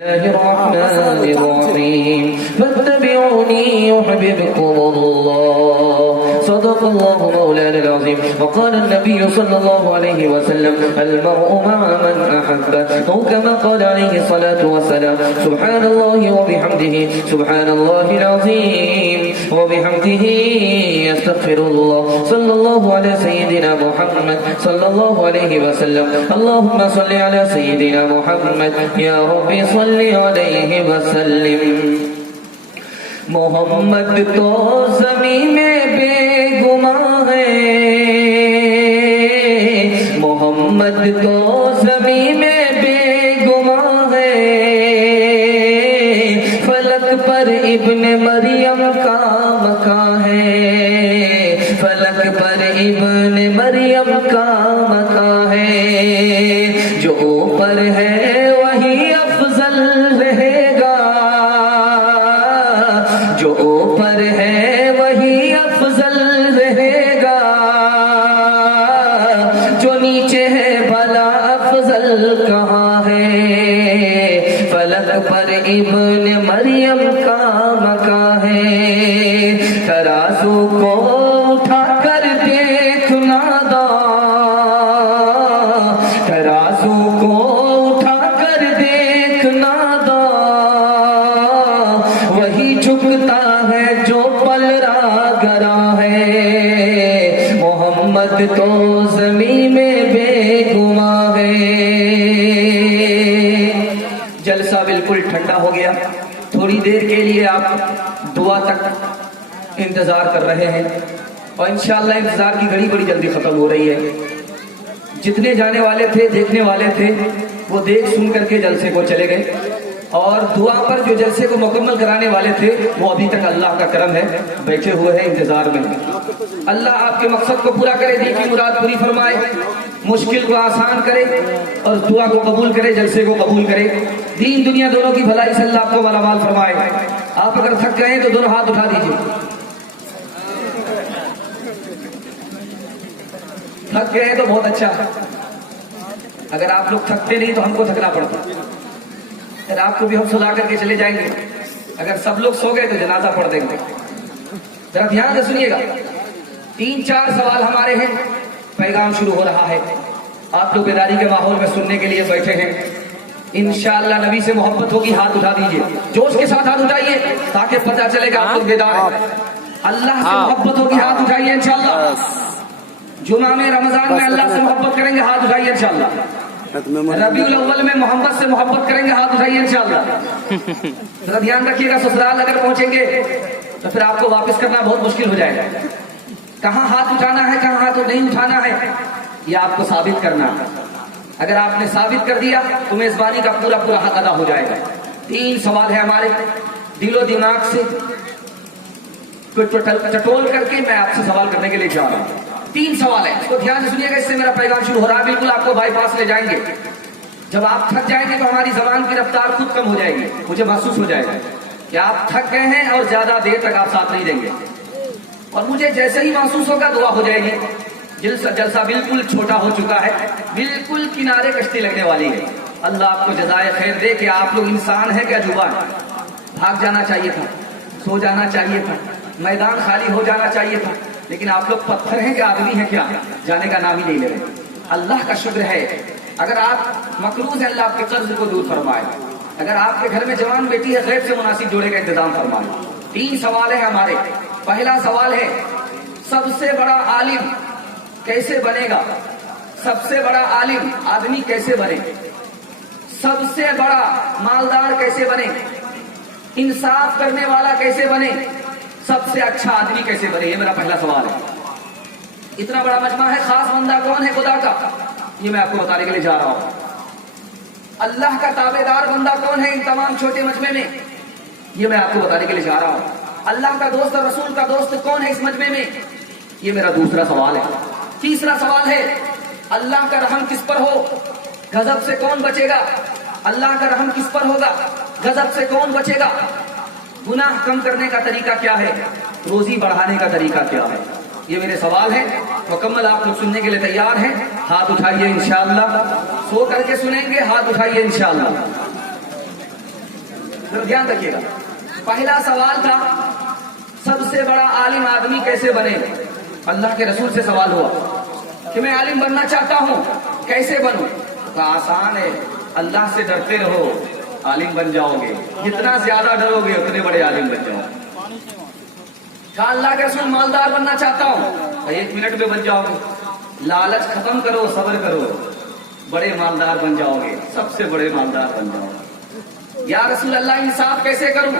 الله الرحمن الرحيم فاتبعوني يحببكم الله صدق الله مولانا العظيم وقال النبي صلى الله عليه وسلم المرء مع من أحب أو كما قال عليه الصلاة والسلام سبحان الله وبحمده سبحان الله العظيم وبحمده يستغفر الله صلى الله على سيدنا محمد صلى الله عليه وسلم اللهم صل على سيدنا محمد يا ربي صل علیہ وسلم محمد تو زمین میں بے گماں ہے محمد تو زمین میں بے گماں ہے فلک پر ابن مریم کا مکاں ہے فلک پر ابن مریم کا مکاں ہے جو اوپر ہے وہی افضل رہے گا جو اوپر ہے وہی افضل رہے گا جو نیچے ہے بھلا افضل کہاں ہے فلک پر ابن مریم کا مکاں ہے ترازو کو اٹھا کر دیکھنا دا ترازو کو اٹھا کر دیکھنا دا وہی جھکتا ہے جو پلڑا گرا ہے محمد تو زمین میں بے گماں ہے جلسہ بالکل ٹھنڈا ہو گیا تھوڑی دیر کے لیے آپ دعا تک انتظار کر رہے ہیں اور انشاءاللہ انتظار کی گھڑی بڑی جلدی ختم ہو رہی ہے جتنے جانے والے تھے دیکھنے والے تھے وہ دیکھ سن کر کے جلسے کو چلے گئے اور دعا پر جو جلسے کو مکمل کرانے والے تھے وہ ابھی تک اللہ کا کرم ہے بیٹھے ہوئے ہیں انتظار میں اللہ آپ کے مقصد کو پورا کرے دین کی مراد پوری فرمائے مشکل کو آسان کرے اور دعا کو قبول کرے جلسے کو قبول کرے دین دنیا دونوں کی بھلائی سے اللہ آپ کو مالا مال فرمائے آپ اگر تھک گئے ہیں تو دونوں ہاتھ اٹھا دیجیے تھک گئے تو بہت اچھا اگر آپ لوگ تھکتے نہیں تو ہم کو تھکنا پڑتا پھر آپ کو بھی ہم سلا کر کے چلے جائیں گے اگر سب لوگ سو گئے تو جنازہ پڑھ دیں گے ذرا دھیان سے سنیے گا 3-4 سوال ہمارے ہیں پیغام شروع ہو رہا ہے آپ لوگ بیداری کے ماحول میں سننے کے لیے بیٹھے ہیں انشاءاللہ نبی سے محبت ہوگی ہاتھ اٹھا دیجئے جوش کے ساتھ ہاتھ اٹھائیے تاکہ پتہ چلے گا آپ لوگ بیدار ہیں اللہ سے محبت ہوگی ہاتھ اٹھائیے انشاءاللہ جمعہ میں رمضان میں اللہ سے محبت کریں گے ہاتھ اٹھائیے انشاءاللہ ربیع الاول میں محمد سے محبت کریں گے ہاتھ اٹھائیے انشاءاللہ ذرا دھیان رکھیے گا سسرال اگر پہنچیں گے تو پھر آپ کو واپس کرنا بہت مشکل ہو جائے گا کہاں ہاتھ اٹھانا ہے کہاں ہاتھ نہیں اٹھانا ہے یہ آپ کو ثابت کرنا ہے اگر آپ نے ثابت کر دیا تو میزبانی کا پورا پورا حق ادا ہو جائے گا 3 سوال ہے ہمارے دل و دماغ سے چٹول کر کے میں آپ سے سوال کرنے کے لیے جا رہا ہوں 3 سوال ہے اس کو دھیان سے سنیے گا اس سے میرا پیغام شروع ہو رہا ہے بالکل آپ کو بائی پاس لے جائیں گے جب آپ تھک جائیں گے تو ہماری زبان کی رفتار خود کم ہو جائے گی مجھے محسوس ہو جائے گا کہ آپ تھک گئے ہیں اور زیادہ دیر تک آپ ساتھ نہیں دیں گے اور مجھے جیسے ہی محسوس ہوگا دعا ہو جائے گی جلسہ بالکل چھوٹا ہو چکا ہے بالکل کنارے کشتی لگنے والی ہے اللہ آپ کو جزائے خیر دے کہ آپ لوگ انسان ہیں کیا جوان بھاگ جانا چاہیے تھا سو جانا چاہیے تھا میدان خالی ہو جانا چاہیے تھا لیکن آپ لوگ پتھر ہیں کہ آدمی ہیں کیا جانے کا نام ہی نہیں لے رہے اللہ کا شکر ہے اگر آپ مقروض ہیں اللہ آپ کے قرض کو دور فرمائے اگر آپ کے گھر میں جوان بیٹی ہے غیب سے مناسب جوڑے کا انتظام فرمائے 3 سوال ہیں ہمارے پہلا سوال ہے سب سے بڑا عالم کیسے بنے گا سب سے بڑا عالم آدمی کیسے بنے سب سے بڑا مالدار کیسے بنے انصاف کرنے والا کیسے بنے سب سے اچھا آدمی کیسے بنے یہ میرا پہلا سوال ہے اتنا بڑا مجمع ہے خاص بندہ کون ہے خدا کا یہ میں آپ کو بتانے کے لیے جا رہا ہوں اللہ کا تابعدار بندہ کون ہے ان تمام چھوٹے مجمع میں یہ میں آپ کو بتانے کے لیے جا رہا ہوں اللہ کا دوست اور رسول کا دوست کون ہے اس مجمع میں یہ میرا دوسرا سوال ہے تیسرا سوال ہے اللہ کا رحم کس پر ہو غضب سے کون بچے گا اللہ کا رحم کس پر ہوگا غضب سے کون بچے گا گناہ کم کرنے کا طریقہ کیا ہے روزی بڑھانے کا طریقہ کیا ہے یہ میرے سوال ہیں مکمل آپ لوگ سننے کے لیے تیار ہیں ہاتھ اٹھائیے انشاءاللہ سو کر کے سنیں گے ہاتھ اٹھائیے انشاءاللہ ध्यान रखिएगा, पहला सवाल था सबसे बड़ा आलिम आदमी कैसे बने। अल्लाह के रसूल से सवाल हुआ कि मैं आलिम बनना चाहता हूँ, कैसे बनूं? तो आसान है, अल्लाह से डरते रहो, आलिम बन जाओगे। जितना ज्यादा डरोगे उतने बड़े आलिम बन जाओगे। कहा अल्लाह के रसूल मालदार बनना चाहता हूँ, 1 मिनट में बन जाओगे। लालच खत्म करो, सब्र करो, बड़े मालदार बन जाओगे, सबसे बड़े मालदार बन जाओगे। या रसूल अल्लाह इंसाफ कैसे करूं?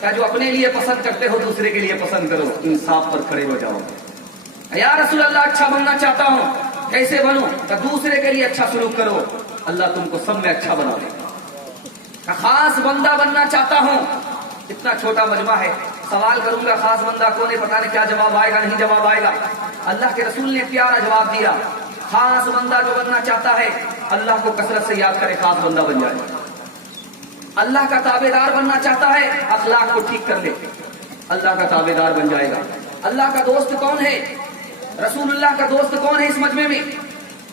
क्या जो अपने लिए पसंद करते हो दूसरे के लिए पसंद करो, इंसाफ पर खड़े हो जाओगे। या रसूल अल्लाह अच्छा बनना चाहता हूं, कैसे बनूं? तो दूसरे के लिए अच्छा सलूक करो, अल्लाह तुमको सब में अच्छा बना देगा। खास बंदा बनना चाहता हूं, इतना छोटा मजमा है, सवाल करूंगा खास बंदा कौन है, पता नहीं क्या जवाब आएगा, नहीं जवाब आएगा। अल्लाह के रसूल ने प्यारा जवाब दिया, खास बंदा जो बनना चाहता है अल्लाह को कसरत से याद करे, खास बंदा बन जाए। अल्लाह का ताबेदार बनना चाहता है, अखलाक को ठीक कर ले, अल्लाह का ताबेदार बन जाएगा। अल्लाह का दोस्त कौन है? रसूलुल्लाह का दोस्त कौन है इस मजमे में?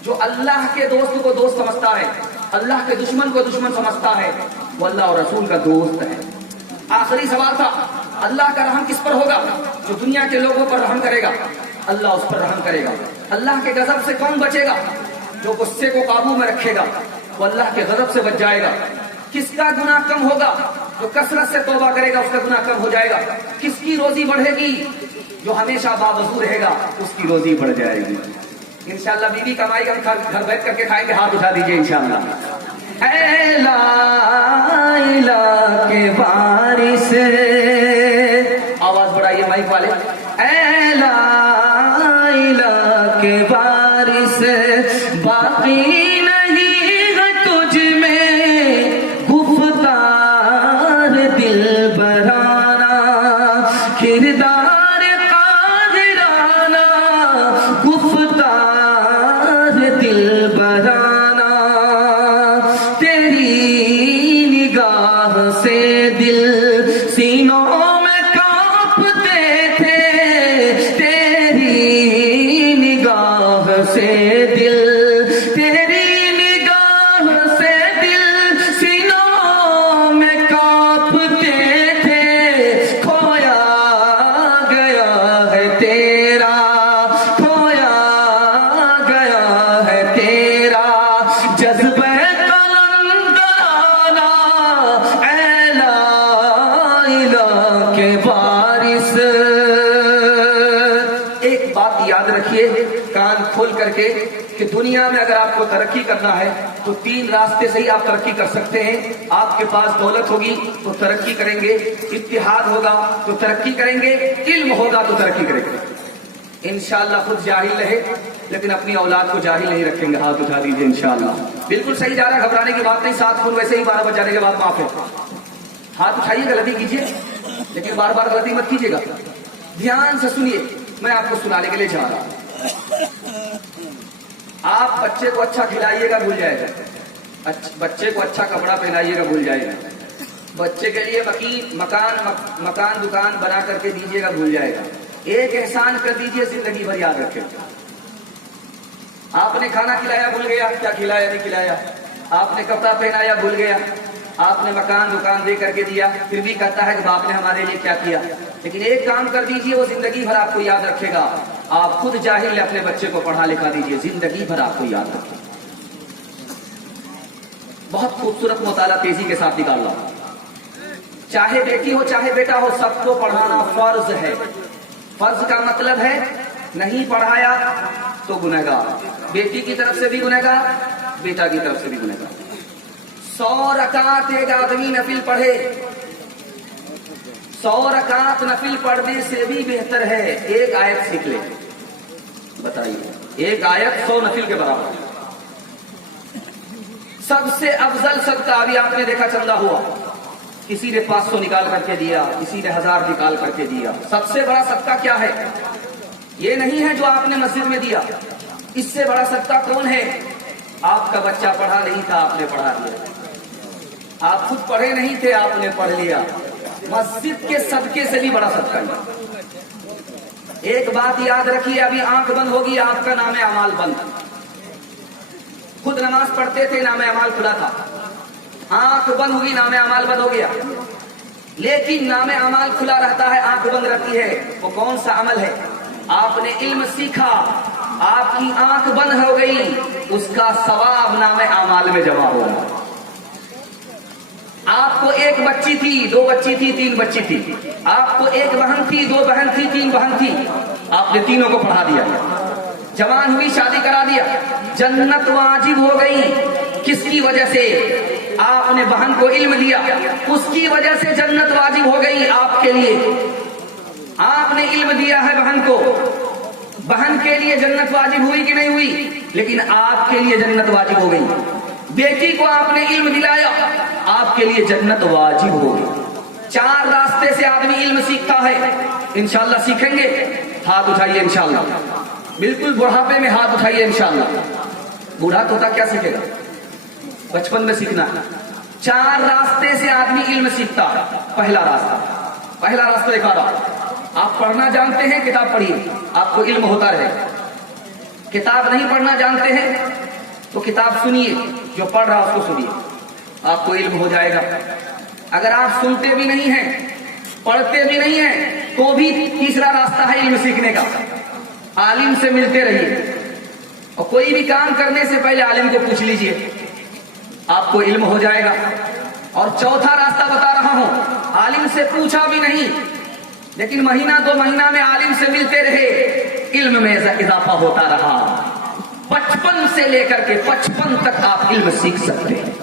जो अल्लाह के दोस्त को दोस्त समझता है, अल्लाह के दुश्मन को दुश्मन समझता है, वो अल्लाह और रसूल का दोस्त है। आखिरी सवाल था, अल्लाह का रहम किस पर होगा? जो दुनिया के लोगों पर रहम करेगा, अल्लाह उस पर रहम करेगा। अल्लाह के गजब से कौन बचेगा? जो गुस्से को काबू में रखेगा, वो अल्लाह के गजब से बच जाएगा। किसका गुनाह कम होगा? जो कसरत से तौबा करेगा उसका गुनाह कम हो जाएगा। किसकी रोजी बढ़ेगी? जो हमेशा बावजूद रहेगा उसकी रोजी बढ़ जाएगी। इंशाअल्लाह बीवी कमाई हम घर बैठ करके खाएंगे, हाथ उठा दीजिए इंशाअल्लाह। ऐ लाइला के बारिश, आवाज बढ़ाइए माइक वाले। ऐ लाइला के बारिश, बाकी नहीं है तुझ में गुफ्तार दिल बराना, किरदार काहिराना, गुफ्तार दिल बराना। तेरी निगाह से दिल सीनों में कांपते थे, तेरी निगाह से दिल, तेरी निगाह से दिल सीनों में कांपते थे। खोया गया है तेरा, खोया गया है तेरा जज्बे कलंदराना। ऐ लाइला के बारिश, एक बात याद रखिए कान खोल करके कि दुनिया में अगर आपको तरक्की करना है तो 3 रास्ते से ही आप तरक्की कर सकते हैं। आपके पास दौलत होगी तो तरक्की करेंगे, इत्तिहाद होगा तो तरक्की करेंगे, इल्म होगा तो तरक्की करेंगे। इंशाअल्लाह खुद जाहिल रहे लेकिन अपनी औलाद को जाहिल नहीं रखेंगे। हाथ उठा दीजिए इंशाअल्लाह। बिल्कुल सही जा रहा है, घबराने की बात नहीं। 7 खून वैसे ही 12 बज जाने के बाद माफ है। हाथ उठाइए, गलती कीजिए लेकिन बार बार गलती मत कीजिएगा। ध्यान से सुनिए, मैं आपको सुनाने के लिए जा रहा हूं। आप बच्चे को अच्छा खिलाइएगा भूल जाएगा, बच्चे को अच्छा कपड़ा पहनाइएगा भूल जाएगा, बच्चे के लिए मकान दुकान बना करके दीजिएगा भूल जाएगा। एक एहसान कर दीजिए जिंदगी भर याद रखेगा। आपने खाना खिलाया भूल गया, क्या खिलाया नहीं खिलाया, आपने कपड़ा पहनाया भूल गया, आपने मकान दुकान दे करके दिया, फिर भी कहता है कि बाप ने हमारे लिए क्या किया। लेकिन एक काम कर दीजिए, वो जिंदगी भर आपको याद रखेगा। आप खुद जाहिल अपने बच्चे को पढ़ा लिखा दीजिए, जिंदगी भर आपको याद रखेगा। बहुत खूबसूरत मुताला तेजी के साथ निकाल रहा हूं। चाहे बेटी हो चाहे बेटा हो, सबको पढ़ाना फर्ज है। फर्ज का मतलब है नहीं पढ़ाया तो गुनहगार, बेटी की तरफ से भी गुनहगार, बेटा की तरफ से भी गुनहगार। 100 रकात एक आदमी नफिल पढ़े, 100 रकात नफिल पढ़ने से भी बेहतर है एक आयत सीख ले। बताइए, एक आयत 100 नफिल के बराबर। सबसे अफजल सदका, अभी आपने देखा चंदा हुआ, किसी ने 500 निकाल करके दिया, किसी ने 1000 निकाल करके दिया। सबसे बड़ा सदका क्या है? ये नहीं है जो आपने मस्जिद में दिया। इससे बड़ा सदका कौन है? आपका बच्चा पढ़ा नहीं था, आपने पढ़ा दिया। आप खुद पढ़े नहीं थे, आपने पढ़ लिया। मस्जिद के सदके से भी बड़ा सदका है। एक बात याद रखिए, अभी आंख बंद होगी, आपका नाम अमाल बंद। खुद नमाज पढ़ते थे, नाम अमाल खुला था। आंख बंद होगी, नाम अमाल बंद हो गया। لیکن नाम अमाल खुला रहता है, आंख बंद रहती है. वो कौन सा अमल है? आपने इल्म सीखा, आपकी आंख बंद हो गई, उसका सवाब नाम अमाल में जमा होगा. आपको एक बच्ची थी, दो बच्ची थी, तीन बच्ची थी. आपको एक बहन थी, दो बहन थी, तीन बहन थी. आपने तीनों को पढ़ा दिया, जवान हुई, शादी करा दिया, जन्नत वाजिब हो गई. किसकी वजह से? आपने बहन को इल्म दिया, उसकी वजह से जन्नत वाजिब हो गई आपके लिए. आपने इल्म दिया है बहन को, बहन के लिए जन्नत वाजिब हुई कि नहीं हुई? लेकिन आपके लिए जन्नत वाजिब हो गई. बेटी को आपने इल्म दिलाया, आपके लिए जन्नत वाजिब हो गई. 4 रास्ते से आदमी इल्म सीखता है. इंशाअल्लाह सीखेंगे, हाथ उठाइए इंशाअल्लाह. बिल्कुल बुढ़ापे में हाथ उठाइए इंशाअल्लाह. बूढ़ा तोता क्या सीखेगा? बचपन में सीखना है. 4 रास्ते से आदमी इल्म सीखता है. पहला रास्ता एक और आप पढ़ना जानते हैं, किताब पढ़िए, आपको इल्म होता रहे. किताब नहीं पढ़ना जानते हैं तो किताब सुनिए, जो पढ़ रहा उसको सुनिए, आपको इल्म हो जाएगा. अगर आप सुनते भी नहीं हैं, पढ़ते भी नहीं हैं, तो भी तीसरा रास्ता है इल्म सीखने का. आलिम से मिलते रहिए, और कोई भी काम करने से पहले आलिम को पूछ लीजिए, आपको इल्म हो जाएगा. और चौथा रास्ता बता रहा हूं, आलिम से पूछा भी नहीं, लेकिन महीना 2 महीना में आलिम से मिलते रहे, इल्म में इजाफा होता रहा. बचपन से लेकर के 55 तक आप इल्म सीख सकते हैं.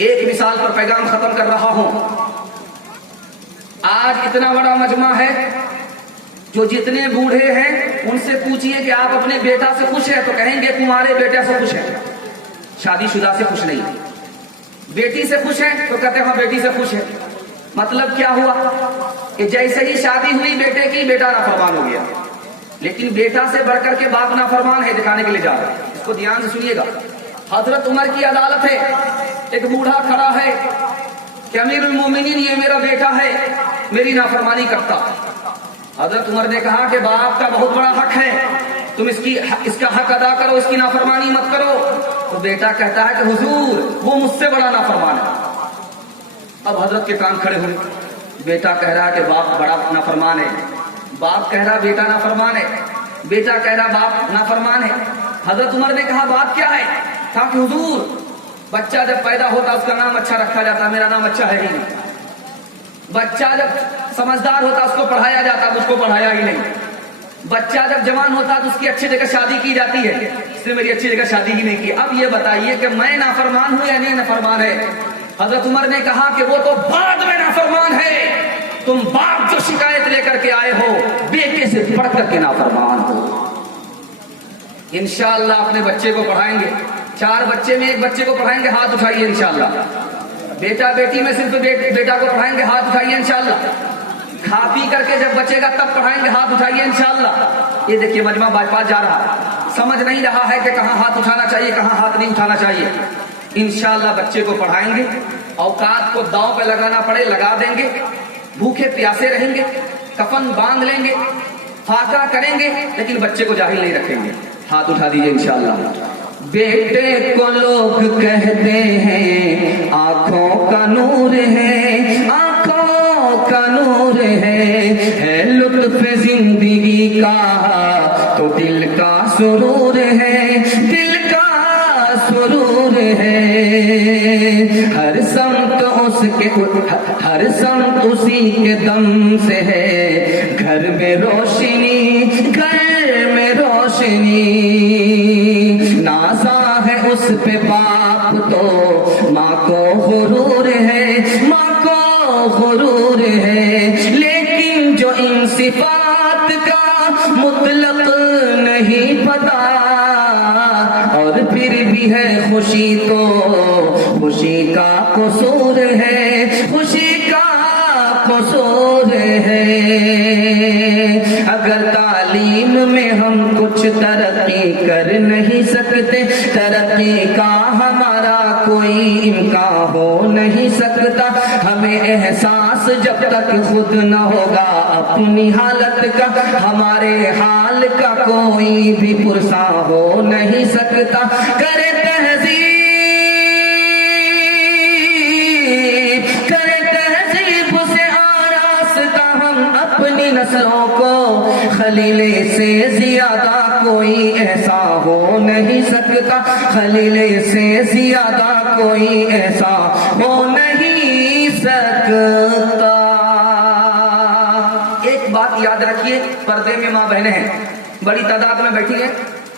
एक मिसाल पर पैगाम खत्म कर रहा हूं. आज इतना बड़ा मजमा है, जो जितने बूढ़े हैं उनसे पूछिए कि आप अपने बेटा से खुश हैं, तो कहेंगे तुम्हारे बेटे से खुश है. शादीशुदा से खुश नहीं. बेटी से खुश है तो कहते हैं हाँ बेटी से खुश है. मतलब क्या हुआ कि जैसे ही शादी हुई बेटे की, बेटा नाफरमान हो गया. लेकिन बेटा से बढ़कर के बाप नाफरमान है, दिखाने के लिए जा रहा है. इसको ध्यान से सुनिएगा. हजरत उमर की अदालत है, एक बूढ़ा खड़ा है कि अमीरुल मोमिनीन, ये मेरा बेटा है, मेरी नाफरमानी करता. हजरत उमर ने कहा कि बाप का बहुत बड़ा हक है, तुम इसका हक अदा करो, इसकी नाफरमानी मत करो. तो बेटा कहता है कि हुजूर वो मुझसे बड़ा नाफरमान है. अब हजरत के कान खड़े हुए. बेटा कह रहा है कि बाप बड़ा नाफरमान है, बाप कह रहा बेटा नाफरमान है, बेटा कह रहा बाप नाफरमान है. हजरत उमर ने कहा बात क्या है? कहा कि हुजूर बच्चा जब पैदा होता उसका नाम अच्छा रखा जाता, मेरा नाम अच्छा है ही नहीं. बच्चा जब समझदार होता उसको पढ़ाया जाता, मुझको पढ़ाया ही नहीं. बच्चा जब जवान होता तो उसकी अच्छी जगह शादी की जाती है, इसने मेरी अच्छी जगह शादी ही नहीं की. अब ये बताइए कि मैं नाफरमान हूं या नहीं नाफरमान है? हजरत उमर ने कहा कि वो तो बाद में नाफरमान है, तुम बाप जो शिकायत लेकर के आए हो, बेटे से बढ़ करके नाफरमान हो. इंशाअल्लाह अपने बच्चे को पढ़ाएंगे. 4 बच्चे में एक बच्चे को पढ़ाएंगे, हाथ उठाइए इंशाअल्लाह. बेटा बेटी में सिर्फ बेटा को पढ़ाएंगे, हाथ उठाइए इंशाअल्लाह. खा पी करके जब बचेगा तब पढ़ाएंगे, हाथ उठाइए इंशाअल्लाह. ये देखिए मजमा बाईपास जा रहा है, समझ नहीं रहा है कि कहां हाथ उठाना चाहिए, कहां हाथ नहीं उठाना चाहिए. इंशाअल्लाह बच्चे को पढ़ाएंगे, औकात को दांव पे लगाना पड़े लगा देंगे. भूखे प्यासे रहेंगे, कफन बांध लेंगे, फाका करेंगे, लेकिन बच्चे को जाहिल नहीं रखेंगे. हाथ उठा दीजिए इंशाअल्लाह. बेटे को लोग कहते हैं आंखों का नूर है, आंखों का नूर है लुत्फ जिंदगी का तो दिल का सुरूर है, दिल का सुरूर है. हर समत उसके, हर समत उसी के दम से है, घर में रोशनी, घर में रोशनी. नाज़ा है उस पे बाप तो माँ को गुरूर है, माँ को गुरूर है. लेकिन जो इन सिफात का मुतलक नहीं पता, और फिर भी है खुशी तो खुशी का कसूर है, खुशी का कसूर है. अगर तालीम में हम कुछ तरक्की कर नहीं सकते, तरक्की का हमारा कोई इम्कान हो नहीं सकता. हमें एहसास जब तक खुद न होगा अपनी हालत का, हमारे हाल का कोई भी पुरसा हो नहीं सकता. करे तहजीब, करे तहजीब خلیل سے زیادہ کوئی ایسا ہو نہیں سکتا، خلیل سے زیادہ کوئی ایسا ہو نہیں سکتا۔ ایک بات یاد رکھیے، پردے میں ماں بہنیں ہیں، بڑی تعداد میں بیٹھی ہیں،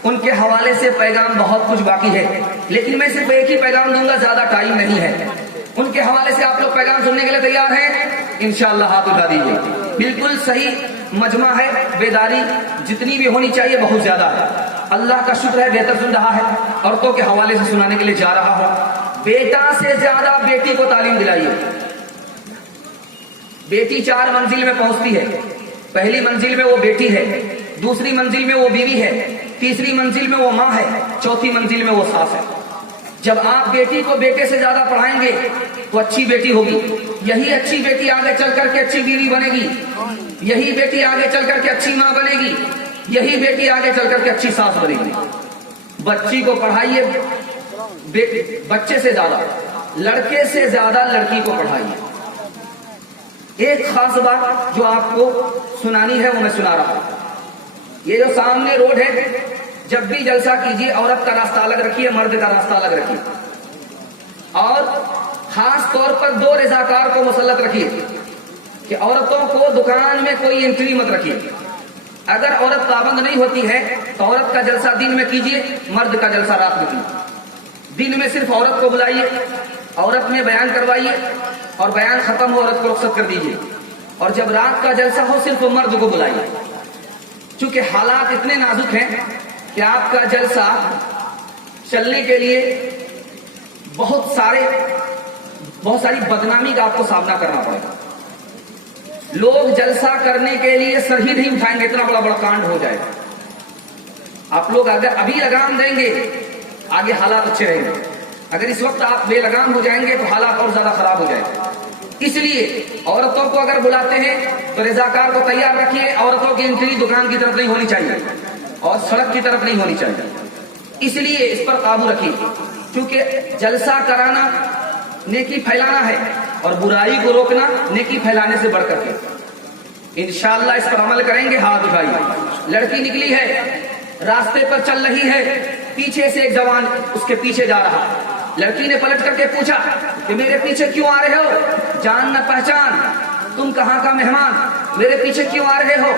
ان کے حوالے سے پیغام بہت کچھ باقی ہے، لیکن میں صرف ایک ہی پیغام دوں گا، زیادہ ٹائم نہیں ہے۔ ان کے حوالے سے آپ لوگ پیغام سننے کے لیے تیار ہیں؟ انشاءاللہ ہاتھ اٹھا دیجیے۔ بالکل صحیح مجمع ہے، بیداری جتنی بھی ہونی چاہیے بہت زیادہ ہے۔ اللہ کا شکر ہے بہتر سن رہا ہے، عورتوں کے حوالے سے سنانے کے لیے جا رہا ہوں۔ بیٹا سے زیادہ بیٹی کو تعلیم دلائیے۔ بیٹی 4 منزل میں پہنچتی ہے، پہلی منزل میں وہ بیٹی ہے، دوسری منزل میں وہ بیوی ہے، تیسری منزل میں وہ ماں ہے، چوتھی منزل میں وہ ساس ہے۔ جب آپ بیٹی کو بیٹے سے زیادہ پڑھائیں گے تو اچھی بیٹی ہوگی، یہی اچھی بیٹی آگے چل کر کے اچھی بیوی بنے گی، یہی بیٹی آگے چل کر کے اچھی ماں بنے گی، یہی بیٹی آگے چل کر کے اچھی ساس بنے گی۔ بچی کو پڑھائیے بچے سے زیادہ، لڑکے سے زیادہ لڑکی کو پڑھائیے۔ ایک خاص بات جو آپ کو سنانی ہے وہ میں سنا رہا ہوں۔ یہ جو سامنے روڈ ہے، جب بھی جلسہ کیجیے عورت کا راستہ الگ رکھیے، مرد کا راستہ الگ رکھیے، اور خاص طور پر 2 رضاکار کو مسلط رکھیے کہ عورتوں کو دکان میں کوئی انٹری مت رکھیے۔ اگر عورت پابند نہیں ہوتی ہے تو عورت کا جلسہ دن میں کیجیے، مرد کا جلسہ رات میں کیجیے۔ دن میں صرف عورت کو بلائیے، عورت میں بیان کروائیے، اور بیان ختم ہو عورت کو رخصت کر دیجیے، اور جب رات کا جلسہ ہو صرف مرد کو بلائیے۔ چونکہ حالات اتنے نازک ہیں کہ آپ کا جلسہ چلنے کے لیے بہت ساری بدنامی کا آپ کو سامنا کرنا پڑے گا۔ لوگ جلسہ کرنے کے لیے سر ہی نہیں اٹھائیں گے، اتنا بڑا کانڈ ہو جائے گا۔ آپ لوگ اگر ابھی لگام دیں گے آگے حالات اچھے رہیں گے، اگر اس وقت آپ بے لگام ہو جائیں گے تو حالات اور زیادہ خراب ہو جائیں گے۔ اس لیے عورتوں کو اگر بلاتے ہیں تو رضاکار کو تیار رکھیے، عورتوں کی انٹری دکان کی طرف نہیں ہونی چاہیے اور سڑک کی طرف نہیں ہونی چاہیے۔ اس لیے اس پر قابو رکھیے، کیونکہ جلسہ کرانا نیکی پھیلانا ہے اور برائی کو روکنا نیکی پھیلانے سے بڑھ کر کے۔ انشاءاللہ اس پر عمل کریں گے۔ ہاتھ اٹھائیے۔ لڑکی نکلی ہے، راستے پر چل رہی ہے، پیچھے سے ایک جوان اس کے پیچھے جا رہا۔ لڑکی نے پلٹ کر کے پوچھا کہ میرے پیچھے کیوں آ رہے ہو؟ جان نہ پہچان، تم کہاں کا مہمان، میرے پیچھے کیوں آ رہے ہو؟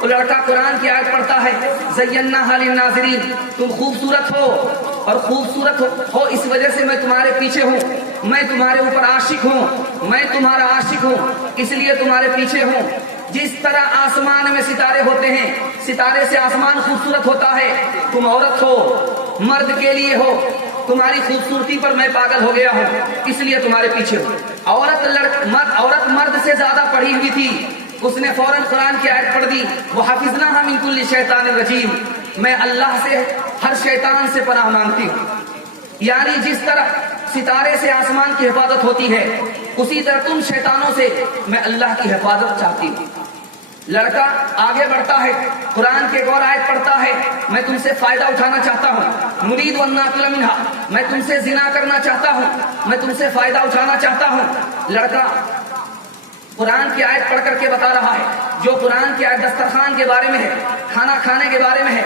وہ لڑکا قرآن کی آیت پڑھتا ہے، زیناھا للناظرین، تم خوبصورت ہو اور خوبصورت ہو اس وجہ سے میں تمہارے پیچھے ہوں، میں تمہارے اوپر عاشق ہوں، میں تمہارا عاشق ہوں، اس لیے تمہارے پیچھے ہوں۔ جس طرح آسمان میں ستارے ہوتے ہیں، ستارے سے آسمان خوبصورت ہوتا ہے، تم عورت ہو، مرد کے لیے ہو، تمہاری خوبصورتی پر میں پاگل ہو گیا ہوں، اس لیے تمہارے پیچھے ہوں۔ عورت مرد سے زیادہ پڑھی ہوئی تھی، اس نے فوراً قرآن کی آیت پڑھ دی، وَحَفِظْنَاهَا مِن كُلِّ شَيْطَانٍ رَجِيمٍ، میں اللہ سے ہر شیطان سے پناہ مانگتی ہوں۔ یعنی جس طرح ستارے سے آسمان کی حفاظت ہوتی ہے، اسی طرح تم شیطانوں سے میں اللہ کی حفاظت چاہتی ہوں۔ لڑکا آگے بڑھتا ہے، قرآن کے غور آیت پڑھتا ہے، میں تم سے فائدہ اٹھانا چاہتا ہوں، نرید ان ناکل منہا، میں تم سے زنا کرنا چاہتا ہوں، میں تم سے فائدہ اٹھانا چاہتا ہوں۔ لڑکا قرآن کی آیت پڑھ کر کے بتا رہا ہے، جو قرآن کی آیت دسترخوان کے بارے میں ہے، کھانا کھانے کے بارے میں ہے۔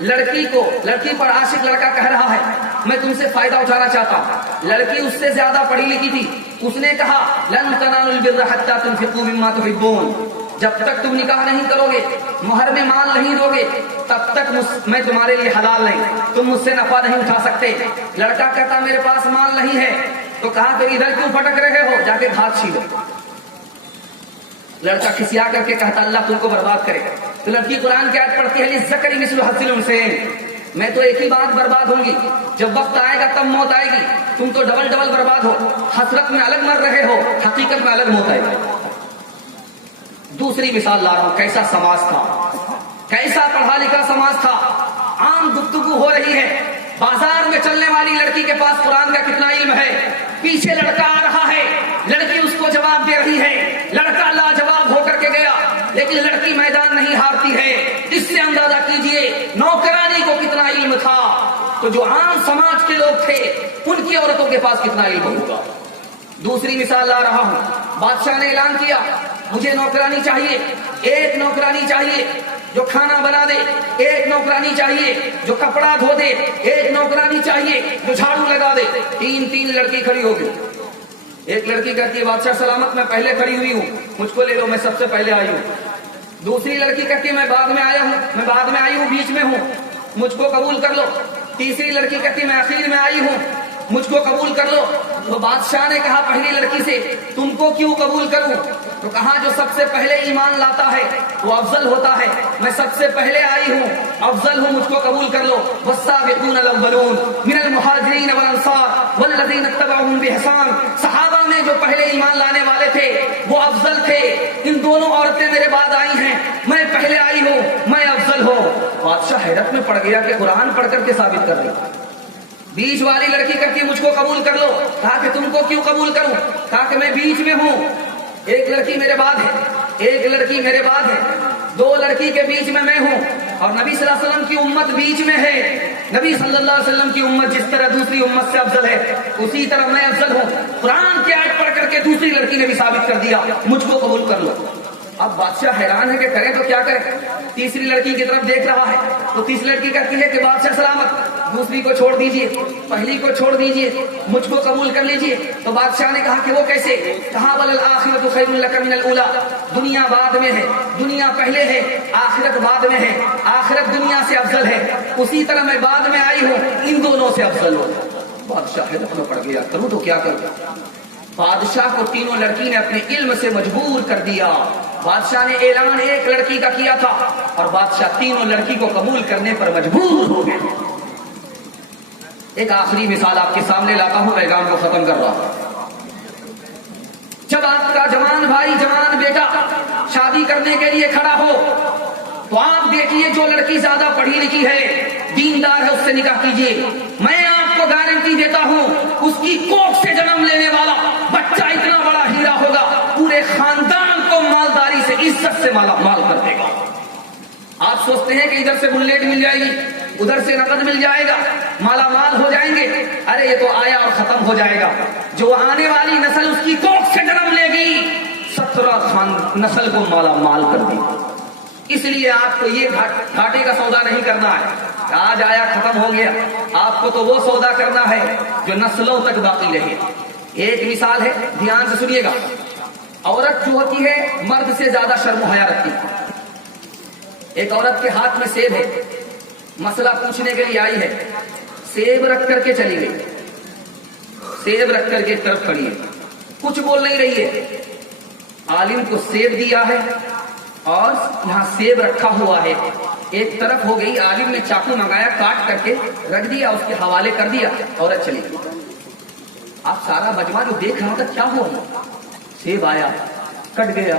لڑکی پر عاشق لڑکا کہہ رہا ہے میں تم سے فائدہ اٹھانا چاہتا ہوں۔ لڑکی اس سے زیادہ پڑھی لکھی تھی، اس نے کہا لن تنالوا البر حتى تنفقوا مما تحبون، جب تک تم نکاح نہیں کرو گے، مہر میں مال نہیں دو گے، تب تک میں تمہارے لیے حلال نہیں، تم مجھ سے نفع نہیں اٹھا سکتے۔ لڑکا کہتا میرے پاس مال نہیں ہے، تو کہا پھر ادھر کیوں پھٹک رہے ہو، جا کے ہاتھ چھیلو۔ لڑکا کھسیا کر کے کہتا اللہ تم کو برباد کرے۔ تو لڑکی قرآن کی آیت پڑھتی ہے للذکر مثل حظ الانثیین، میں تو ایک ہی بات برباد ہوں گی، جب وقت آئے گا تب موت آئے گی، تم تو ڈبل برباد ہو، حسرت میں الگ مر رہے ہو، حقیقت میں الگ موت آئے گی۔ دوسری مثال لا رہا ہوں، کیسا سماج تھا، کیسا پڑھا لکھا سماج تھا۔ عام گفتگو ہو رہی ہے، بازار میں چلنے والی لڑکی کے پاس قرآن کا کتنا علم ہے، پیچھے لڑکا آ رہا ہے، لڑکی اس کو جواب دے رہی ہے، لڑکا لاجواب ہو کر کے گیا، لیکن لڑکی میدان نہیں ہارتی ہے۔ اس سے اندازہ کیجئے نوکرانی کو کتنا علم تھا، تو جو عام سماج کے لوگ تھے ان کی عورتوں کے پاس کتنا علم ہوگا۔ دوسری مثال لا رہا ہوں، بادشاہ نے اعلان کیا مجھے نوکرانی چاہیے، ایک نوکرانی چاہیے، जो खाना बना दे, एक नौकरानी चाहिए जो कपड़ा धो दे, एक नौकरानी चाहिए जो झाड़ू लगा दे। तीन तीन लड़की खड़ी होगी। एक लड़की कहती है बादशाह सलामत मैं पहले खड़ी हुई हूँ, मुझको ले लो, मैं सबसे पहले आई हूँ। दूसरी लड़की कहती है मैं बाद में आया हूँ, मैं बाद में आई हूँ, बीच में हूँ, मुझको कबूल कर लो। तीसरी लड़की कहती है मैं आखिर में आई हूँ, मुझको कबूल कर लो। तो बादशाह ने कहा पहली लड़की से तुमको क्यों कबूल करूं? तो कहा जो सबसे पहले ईमान लाता है वो अफजल होता है, मैं सबसे पहले आई हूँ, अफजल हूँ, मुझको कबूल कर लो। वस्साबिकून अल-अव्वलून मिनल मुहाजिरीन वल अंसार वल्लज़ीना इत्तबअूहुम बिइहसान, सहाबा में जो पहले ईमान लाने वाले थे वो अफजल थे। इन दोनों औरतें मेरे बाद आई हैं, मैं पहले आई हूँ, मैं अफजल हूँ। बादशाह हैरत में पड़ गया कि कुरान पढ़ करके साबित कर रही। बीच वाली लड़की कहती है मुझको कबूल कर लो। कहा कि तुमको क्यों कबूल करूं? कहा कि मैं बीच में हूं, एक लड़की मेरे बाद है, एक लड़की मेरे बाद है, दो लड़की के बीच में मैं हूं, और नबी सल्लल्लाहु अलैहि वसल्लम की उम्मत बीच में है। नबी सल्लल्लाहु अलैहि वसल्लम की उम्मत जिस तरह दूसरी उम्मत से अफजल है उसी तरह मैं अफजल हूं। कुरान की आयत पढ़ करके दूसरी लड़की ने भी साबित कर दिया, मुझको कबूल कर लो। अब बादशाह हैरान है कि करें तो क्या करें। तीसरी लड़की की तरफ देख रहा है तो तीसरी लड़की कहती है कि बादशाह सलामत दूसरी को छोड़ दीजिए, पहली को छोड़ दीजिए, मुझको कबूल कर लीजिए। तो बादशाह ने कहा कि वो कैसे? कहा वलल आखिरतु खैरुन लका मिनल ऊला, दुनिया बाद में है, दुनिया पहले है, आखिरत बाद में है, आखिरत दुनिया से अफजल है, उसी तरह मैं बाद में आई हूँ, इन दोनों से अफजल हूँ। बादशाह हैरत में पड़ गया, करूँ तो क्या करूँ। बादशाह को तीनों लड़की ने अपने इल्म से मजबूर कर दिया। बादशाह ने ऐलान एक लड़की का किया था और बादशाह तीनों लड़की को कबूल करने पर मजबूर हो गए। एक आखिरी मिसाल आपके सामने लाता हूं, पैगाम को खत्म कर रहा हूं। जब आपका जवान भाई, जवान बेटा शादी करने के लिए खड़ा हो तो आप देखिए जो लड़की ज्यादा पढ़ी लिखी है, दीनदार है, उससे निकाह कीजिए। मैं आपको गारंटी देता हूं उसकी कोख से जन्म लेने वाला बच्चा इतना बड़ा हीरा होगा, पूरे खानदान को मालदारी से, इज्जत से माला माल कर देगा। आप सोचते हैं कि इधर से बुलेट मिल जाएगी, उधर से नकद मिल जाएगा, माला माल हो जाएंगे। अरे ये तो आया और खत्म हो जाएगा। जो आने वाली नस्ल उसकी कोख से जन्म लेगी, 17 खान नस्ल को माला माल कर देगी। इसलिए आपको ये घाटे का सौदा नहीं करना है आज आया खत्म हो गया। आपको तो वो सौदा करना है जो नस्लों तक बाकी रहे। एक मिसाल है, ध्यान से सुनिएगा। औरत जो होती है मर्द से ज्यादा शर्म हया रखती है। एक औरत के हाथ में सेब है, मसला पूछने के लिए आई है, सेब रख करके चली गई, सेब रख करके एक तरफ खड़ी है, कुछ बोल नहीं रही है। आलिम को सेब दिया है और यहाँ सेब रखा हुआ है, एक तरफ हो गई। आलिम ने चाकू मंगाया, काट करके रख दिया, उसके हवाले कर दिया, औरत चली गई। आप सारा मजमा जो देख रहा था क्या हुआ? सेब आया, कट गया,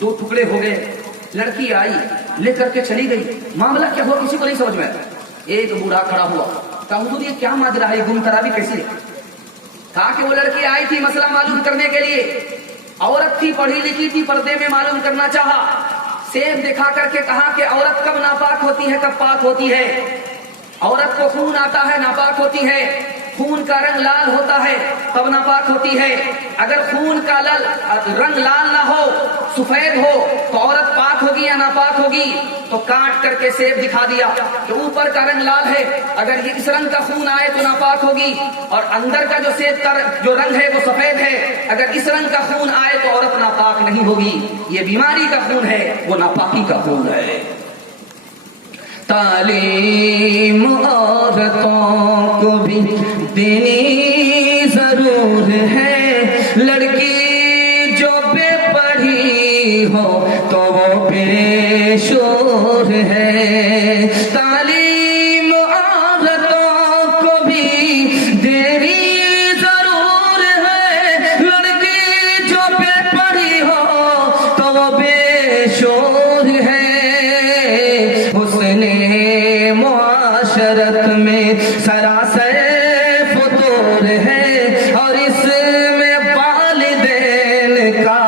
2 टुकड़े हो गए, लड़की आई लेकर के चली गई। मामला क्या हुआ किसी को नहीं समझ में आया। एक बूढ़ा खड़ा हुआ, कहा हुजूर ये क्या माजरा है, गुम तराबी कैसी है? कहा कि वो लड़की आई थी मसला मालूम करने के लिए, औरत थी, पढ़ी लिखी थी, पर्दे में मालूम करना चाहा। सेब दिखा करके कहा कि औरत कब नापाक होती है, कब पाक होती है। औरत को खून आता है, नापाक होती है। खून का रंग लाल होता है तब नापाक होती है। अगर खून का रंग लाल ना हो, सफेद हो, तो औरत पाक होगी या नापाक होगी? तो काट करके सेब दिखा दिया कि ऊपर का रंग लाल है, अगर ये इस रंग का खून आए तो नापाक होगी, और अंदर का जो सेब का जो रंग है वो सफेद है, अगर इस रंग का खून आए तो औरत नापाक नहीं होगी। ये बीमारी का खून है, वो नापाकी का खून है। तालीम औरतों को भी देनी जरूर है, लड़की जो बेपढ़ी हो तो वो बेशोर है। तालीम औरतों को भी देनी जरूर है, लड़की जो बेपढ़ी हो तो वो बेशोर है। उसने मुआशरत में सरासर फतूर है, और इसमें वालिदैन का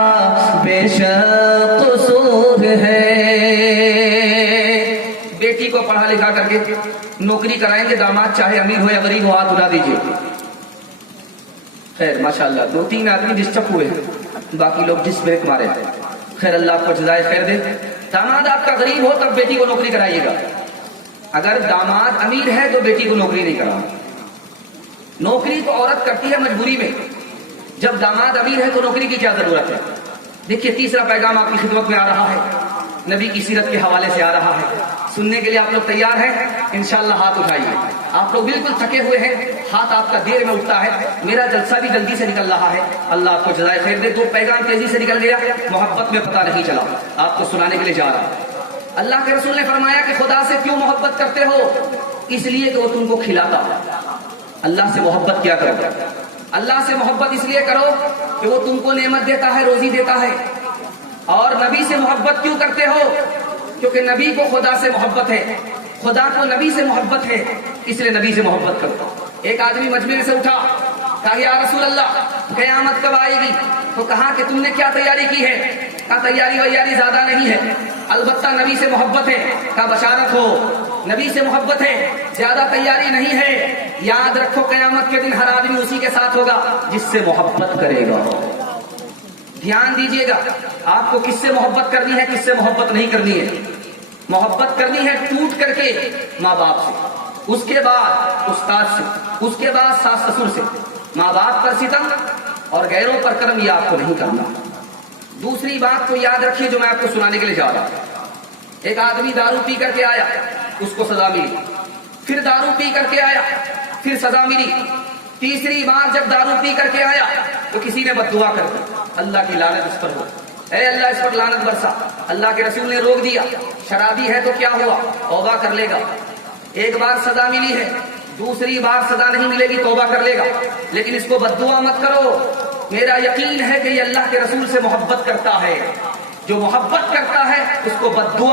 बेशक कसूर है। बेटी को पढ़ा लिखा करके नौकरी कराएंगे, दामाद चाहे अमीर हो या गरीब हो, हाथ उठा दीजिए। खैर माशाल्लाह 2-3 आदमी डिस्टर्ब हुए, बाकी लोग जिस ब्रेक मारे। खैर अल्लाह को जज़ाए खैर दे। दामाद आपका गरीब हो तब बेटी को नौकरी कराइएगा, अगर दामाद अमीर है तो बेटी को नौकरी नहीं कराना। नौकरी तो औरत करती है मजबूरी में, जब दामाद अमीर है तो नौकरी की क्या जरूरत है। देखिए तीसरा पैगाम आपकी खिदमत में आ रहा है, नबी की सीरत के हवाले से आ रहा है, सुनने के लिए आप लोग तैयार हैं? इंशाअल्लाह हाथ उठाइए। आप लोग बिल्कुल थके हुए हैं, हाथ आपका देर में उठता है, मेरा जलसा भी जल्दी से निकल रहा है, अल्लाह आपको जज़ाए खैर दे। 2 पैगाम तेजी से निकल गया, मोहब्बत में पता नहीं चला, आपको सुनाने के लिए जा रहा हूं। अल्लाह के रसूल ने फरमाया कि खुदा से क्यों मोहब्बत करते हो? इसलिए कि वो तुमको खिलाता। अल्लाह से मोहब्बत क्या करो? अल्लाह से मोहब्बत इसलिए करो कि वो तुमको नेमत देता है, रोजी देता है। और नबी से मोहब्बत क्यों करते हो? क्योंकि नबी को खुदा से मोहब्बत है, खुदा को नबी से मोहब्बत है, इसलिए नबी से मोहब्बत करो। एक आदमी मजमे से उठा, कहा या रसूल अल्लाह क़यामत कब आएगी? तो कहा कि तुमने क्या तैयारी की है? कहा तैयारी वैयारी ज्यादा नहीं है, अलबत्ता नबी से मोहब्बत है। कहा बशारत हो, नबी से मोहब्बत है, ज्यादा तैयारी नहीं है। याद रखो क़यामत के दिन हर आदमी उसी के साथ होगा जिससे मोहब्बत करेगा। ध्यान दीजिएगा, आपको किससे मोहब्बत करनी है, किससे मोहब्बत नहीं करनी है। मोहब्बत करनी है टूट करके माँ बाप से, उसके बाद उस्ताद से, उसके बाद सास ससुर से। माँ बाप पर सितम और गैरों पर कर्म ये आपको नहीं करना। दूसरी बात को याद रखिए जो मैं आपको सुनाने के लिए जा रहा हूं। एक आदमी दारू पी करके आया, उसको सजा मिली, फिर दारू पी करके आया, फिर सजा मिली। तीसरी बार जब दारू पी करके आया तो किसी ने बद्दुआ कर दी, अल्लाह की लानत इस पर हो, ऐ अल्लाह इस पर लानत बरसा। अल्लाह के रसूल ने रोक दिया, शराबी है तो क्या हुआ, तौबा कर लेगा। एक बार सजा मिली है, दूसरी बार सजा नहीं मिलेगी, तौबा कर लेगा, लेकिन इसको बद्दुआ मत करो। मेरा यकीन है कि ये अल्लाह के रसूल से मोहब्बत करता है, जो मोहब्बत करता है उसको बद्दुआ